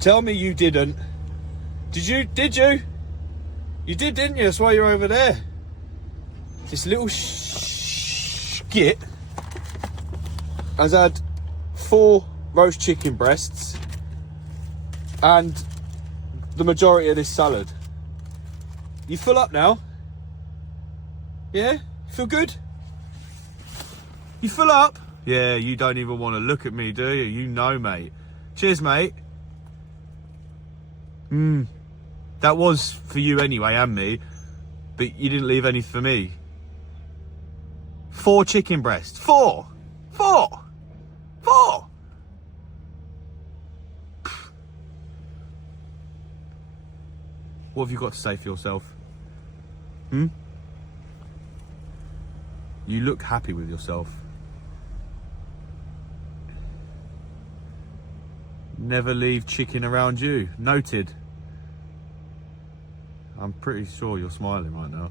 Tell me you didn't. Did you? You did, didn't you? That's why you're over there. This little skit has had 4 roast chicken breasts and the majority of this salad. You full up now? Yeah? Feel good? You full up? Yeah, you don't even want to look at me, do you? You know, mate. Cheers, mate. That was for you anyway, and me. But you didn't leave any for me. 4 chicken breasts. 4! What have you got to say for yourself? You look happy with yourself. Never leave chicken around you. Noted. I'm pretty sure you're smiling right now.